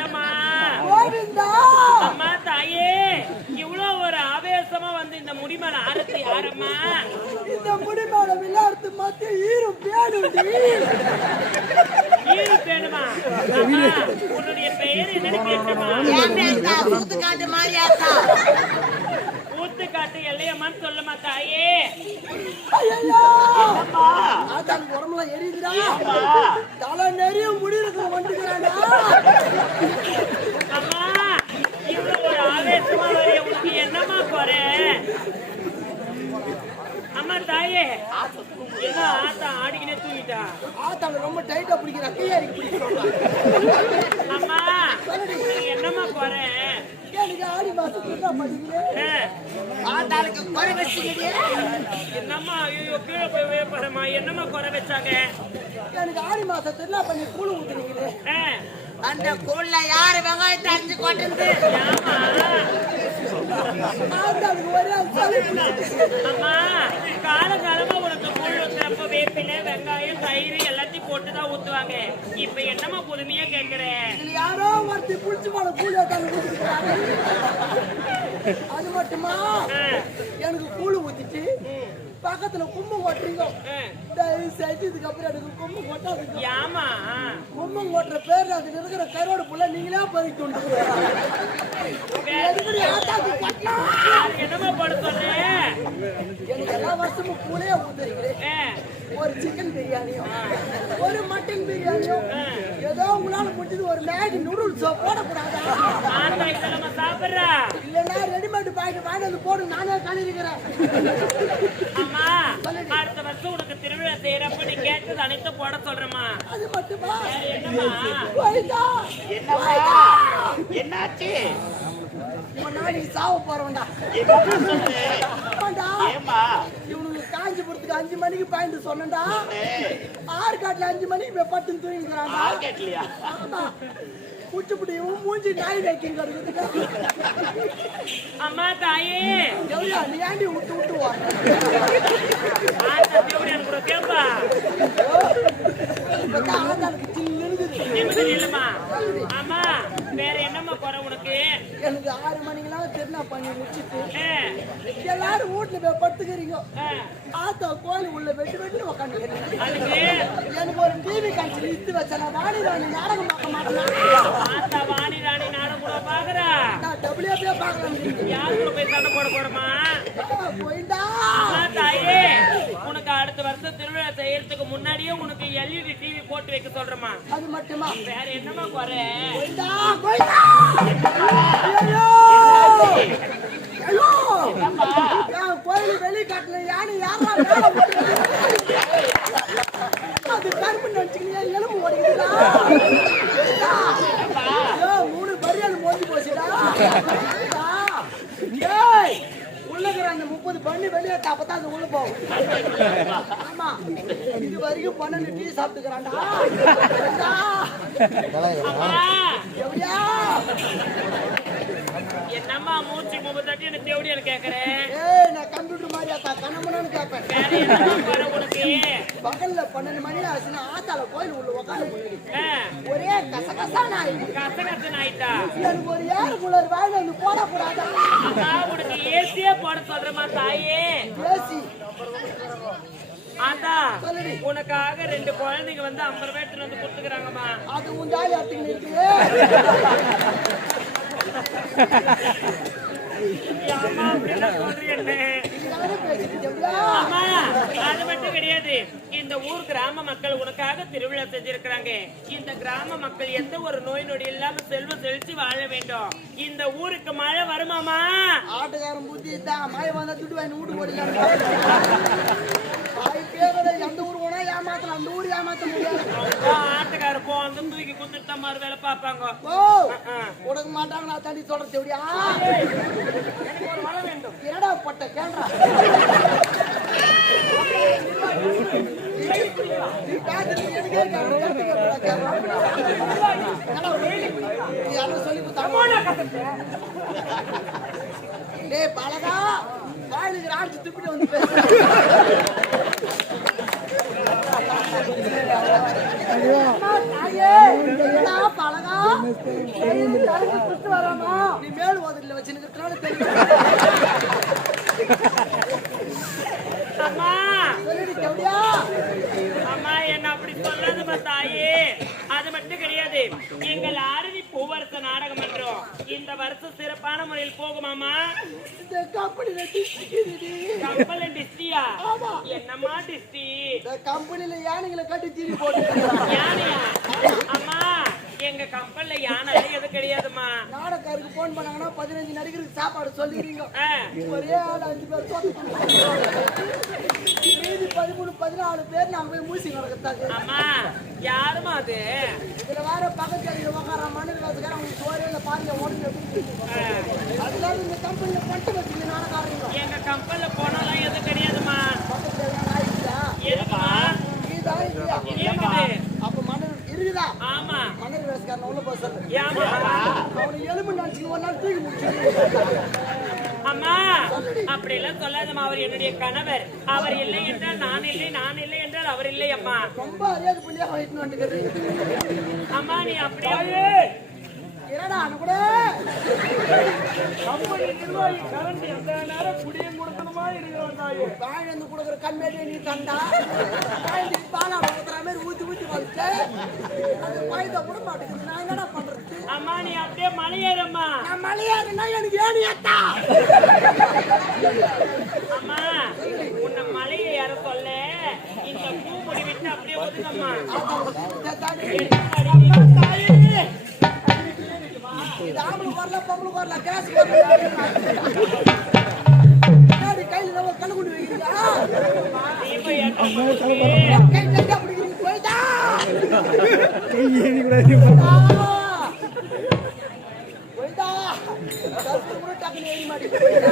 இல்லம்மா. கோவிந்தா அம்மா தாயே இவ்வளவு ஒரு ஆவேசமா வந்து இந்த முடிமேல ஆரத்தி யாரம்மா இந்த முடி மேல விளையாடுறது மத்திய ஈரும் நீரு வேணுமா அம்மா, உன்னுடைய பெயர் என்னன்னு கேட்டுமா? ஏன் பேசுறா? சுத்துக்காட்டு மாதிரியாத்தா? எல்லையம்மான்னு சொல்லுமா தாயே. உடம்புலாம் எரியுதுடா. தலை நிறைய முடி இருக்கிற வந்துக்கிறாடா அம்மா இவ்வளவு ஒரு ஆவேசமா வரைய உனக்கு என்னம்மா குறை அம்மா தாயே. என்ன ஆத்தா ஆடிக்கினே தூங்கிட்டா. ஆத்தாள் ரொம்ப டைட்டா பிடிக்கிற. கையாரி பிடிக்கிறாங்க அம்மா உனக்கு என்னம்மா குறை எனக்கு ஆடி மாசத்துக்கு என்ன பண்ணிக்கிறேன் ஆ, ஆத்தாளுக்கு குறை வச்சுக்கிறியே? என்னம்மா ஐயோ கீழே போய் என்னம்மா குறை வச்சாங்க? எனக்கு ஆடி மாசத்துல பண்ணி கூழ் ஊத்துனீங்களே? அந்த கூழ்ல யாரு வெங்காயத்தை சளி பிடிச்சிச்சு. அம்மா காலகாலமா உனக்கு கூழ் ஊத்துறப்ப வேப்பிலை வெங்காயம் தயிர் எல்லாத்தையும் போட்டு தான் ஊத்துவாங்க. இப்ப என்னம்மா புதுமையா கேக்குற? இதுல யாரோ ஒருத்தி புடிச்சு போன கூழ் அது மட்டுமா? எனக்கு கூழ் ஊத்திட்டு பக்கத்துல கும்பம் கொட்டுறீங்க. தயவு செஞ்சு இதுக்கப்புறம் எனக்கு கும்பம் கொட்டாதுங்க ஏம்மா? கும்பம் கொட்டுற பேர்ல அதுல இருக்கிற கரோடு புள்ள நீங்களே பறித்து கொண்டு எதுக்கடி ஆத்தாக்கு கொட்டணும்? யாரு என்னம்மா போட சொல்றேன் எனக்கு எல்லா வருஷமும் கூழே ஊத்துறீங்களே. ஒரு சிக்கன் பிரியாணியும் ஒரு மட்டன் பிரியாணியும் ஏதோ உங்களால முடிஞ்சது ஒரு மேகி நூடுல்ஸ் போடக்கூடாதா? சாப்பிடுறா. இல்லைன்னா ரெடிமேட் பாக்கெட் வாங்கி வந்து போடு நானே கழுவிக்கிறேன் அடுத்த வருஷம் உனக்கு திருவிழா செய்யறப்ப நீ கேட்டது அனைத்தும் போட என்னம்மா? என்னாச்சு? நாளைக்கு சாவ போறவன்டா? இவனுக்கு காஞ்சிபுரத்துக்கு அஞ்சு மணிக்கு பாயிண்ட் சொன்னேன்டா. ஆற்காட்டுல அஞ்சு மணிக்கு போய் பட்டுன்னு தூங்கிக்கிறான்டா குச்சிப்புடி இவன் மூஞ்சி நாய் வைக்கிங் அம்மா தாயே. எவ்வளோ நீ ஏண்டி விட்டு விட்டு வா ஆத்தா திருவிழா கூட கேப்பா இப்பதான் ஆண்டாளுக்கு சில்லு இருக்குது நிமிஷம் இல்லம்மா அம்மா வேற என்னம்மா குறை உனக்கு எனக்கு ஆறு மணிக்கெல்லாம் திருநா பண்ணி முடிச்சிட்டு எல்லாரும் வீட்டுல போய் படுத்துக்கிறீங்க. ஆத்தா கோயில் உள்ள வெட்டி வெட்டி உக்காந்து அதுக்கு எனக்கு ஒரு டிவி காட்சி இத்து வச்சா வாணி ராணி நாடகம் பார்க்க மாட்டேன் ஆத்தா வாணி ராணி நானும் கூட பாக்குறா நான் டபிள்யூபியா பார்க்கலாம் யார் கூட போய் சண்டை போட போறமா? போயிட்டா? தாயே உனக்கு அடுத்த வருஷம் திருவிழா செய்யறதுக்கு முன்னாடியே உனக்கு எல்இடி டிவி போட்டு வைக்க சொல்றேம்மா. அது மட்டுமா? வேற என்னம்மா குறை போயிட்டா போயிட்டா ஐயோ ஐயோ நான் கோயில் வெளி காட்டுல யானை யாரா மேல விட்டுறது? அது கரும்பு நினைச்சுக்கிறியா எலும்பு ஓடிக்குதா ஐயோ மூணு பரியால் மோதி போச்சுடா போயிட்டா. ஏய் உள்ள இருக்கிற அந்த முப்பது பண்ணி வெளியே அப்பதான் அது உள்ள போகும். ஆமா. இது வரைக்கும் பன்னெண்டு டீ சாப்பிட்டுக்கிறான்டா. எப்படியா? என்னம்மா மூச்சு முப்பது தட்டி எனக்கு தேவடியான்னு கேக்குறேன் ஏய் நான் கம்ப்யூட்டர் மாதிரியா தா கண்ணமனு கேட்பேன் வேற என்னம்மா குறை உனக்கு? பகல்ல பன்னெண்டு மணி ஆச்சுன்னா ஆத்தால கோயில் உள்ள உட்காந்து ஆ, ஒரே ஆயிடுச்சு கசகசன்னு ஆயிட்டா? எனக்கு ஒரு ஏர் குளர் வாங்கி வந்து போடக்கூடாதா அம்மா உனக்கு ஏசியே போட சொல்றேம்மா தாயே. ஆத்தா சொல்லுடி. உனக்காக ரெண்டு குழந்தைங்க வந்து ஐம்பது ரூபாய் எடுத்துட்டு வந்து கொடுத்துக்கிறாங்கம்மா. அது உன் தாய் இருக்கு அம்மா அப்படிலாம் சொல்றீங்க இதுதானே பேசிட்டு எப்படியா அம்மா அது மட்டும் கிடையாது இந்த ஊர் கிராம மக்கள் உனக்காக திருவிழா செஞ்சிருக்கிறாங்க இந்த கிராம மக்கள் எந்த ஒரு நோய் நொடி இல்லாம செல்வம் செழிச்சு வாழ வேண்டும் இந்த ஊருக்கு மழை வருமாமா ஆட்டுக்காரன் புத்தி தான் மழை வந்தா துட்டு வாங்கி வீட்டு போடலாம் அந்த ஊர் ஏமாத்தலாம் அந்த ஊர் ஏமாத்த முடியாது. ஆட்டுக்கார போ அந்த தூக்கி குத்துட்டு மறு வேலை பார்ப்பாங்க. ஓ கொடுக்க மாட்டாங்க நான் தண்ணி சொல்றது எப்படியா? பட்ட கேள்றா கேட்டுக்க கூடாது, கேட்கணும். என்னடா சொல்லி கொடுத்தாங்க. டேய் பழகா வாயிலுக்கு ராட்சி துப்பிட்டு வந்து பேசுறேன் அம்மா, தாயே, என்னடா பழகா குடிச்சு வராமா நீ மேல் வாதில வச்சுக்கிறதுனால தெரியும் அம்மா சொல்லிடு கவுடியா அம்மா என்ன அப்படி சொல்லாதம்மா தாயே அது மட்டும் கிடையாது. எங்கள் ஆரதி பூவரச நாடகம் வருஷம் சிறப்பான முறையில் போகுமாமா? இந்த கம்பெனில கப்பல் டிஸ்டியா. என்னம்மா டிஸ்டி இந்த கம்பெனில யானைகளை கட்டி தீனி போட்டு யானையா? அம்மா. எங்க கப்பல்ல யானை எது கிடையாதும்மா. நாடகாருக்கு போன் பண்ணாங்கன்னா பதினஞ்சு நடிகருக்கு சாப்பாடு சொல்லிடுறீங்க ஒரே ஆள் அஞ்சு பேர் மீதி பதிமூணு பதினாலு பேர் நாங்க போய் மூசி நடக்கத்தாங்க அம்மா யாருமா அது? இதுல வேற பக்கத்து அடியில் உட்கார மண்ணில் காசுக்கார அவங்க சோறே இல்லை பாருங்க ஓடுங்க ஆ, அதனால இந்த கம்பெனில பட்டு வச்சுங்க நாடகாரங்க எங்க கப்பல்ல போனாலாம் எது கிடையாதும்மா. பக்கத்துல எதுக்குமா நீதா இல்லையா? ஆமா. உள்ள சொல்லு. ஏமா அவனை எலும்பு நினைச்சு ஒரு நாள் தூக்கி முடிச்சு அம்மா அப்படி எல்லாம் சொல்லாதம்மா. அவர் என்னுடைய கணவர். அவர் இல்லை என்றால் நான் இல்லை நான் இல்லை என்றால் அவர் இல்லை அம்மா. ரொம்ப அறியாது புள்ளியா அம்மா நீ அப்படியே என்னடா அனு கூட? கம்பெனி நிர்வாகி கரண்ட் எந்த நேரம் குடியும் வாழ்ந்து கொடுக்குற கண்மேடியை நீ தந்தா வாழ்ந்து பாலா ஊத்துற மாதிரி ஊத்தி ஊத்தி வச்சு அந்த குழந்தை கூட மாட்டேங்குது நான் என்னடா பண்றது? அம்மா நீ அப்படியே மலையேறம்மா. நான் மலையாருன்னா எனக்கு ஏத்தா? அம்மா உன்னை மலையை யார சொல்ல. இந்த பூ முடி விட்டு அப்படியே ஒதுங்கம்மா. இது ஆம்பளை வரல பொம்பளை வரல கேஸ் வரல. கையில் நம்ம கண்ணு வைக்கிறீங்க போயிட்டா போயிட்டா கருப்பு கூட டக்குனு ஏறி மாட்டேங்குது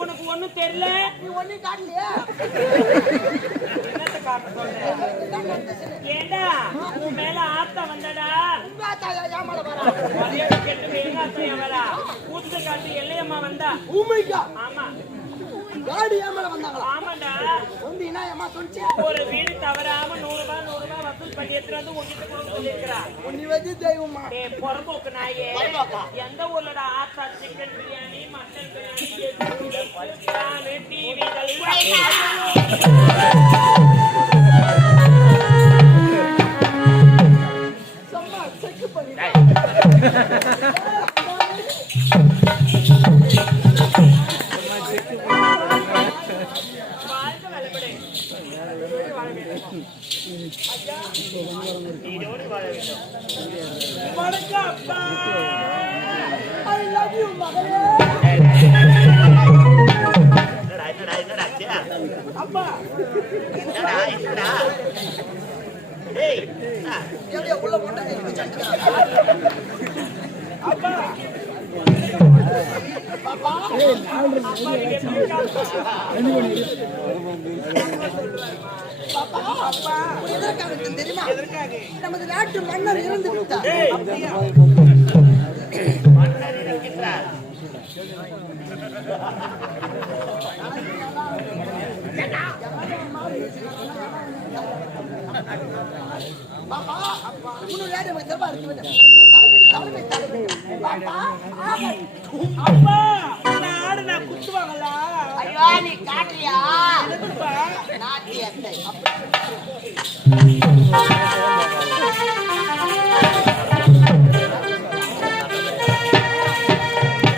உனக்கு ஒண்ணும் தெரியல நீ ஒண்ணு காட்டலையா காட்ட சொல்ற? ஏண்டா உன் மேல ஆத்தா வந்தடா ஏமால வரா மரியாதை கெட்டு எங்க ஆத்தா வரா ஊத்து காட்டு எல்லையம்மா வந்தா உண்மைக்கா ஆமா காடி ஏமால வந்தாங்களா? ஆமாண்டா. வந்து என்ன ஏமா சொல்லிச்சு? ஒரு வீடு தவறாம நூறு ரூபாய் நூறு ரூபாய் வசூல் பண்ணி எடுத்துட்டு வந்து உங்ககிட்ட கொடுக்க சொல்லியிருக்கிறா. உன்னை வச்சு தெய்வமா டேய் புறம்போக்கு நாயே. எந்த ஊர்லடா ஆத்தா சிக்கன் பிரியாணி மட்டன் பிரியாணி பிரானு டிவி சும்மா செக் பண்ணி தெரியுமா நமது நாட்டு மன்னர் இறந்து விட்டார் மன்னர் இருக்கின்றார். அப்பா நான் ஆடு நான் குத்துவாங்களா ஐயோ நீ காட்டுறியா நாட்டியத்தை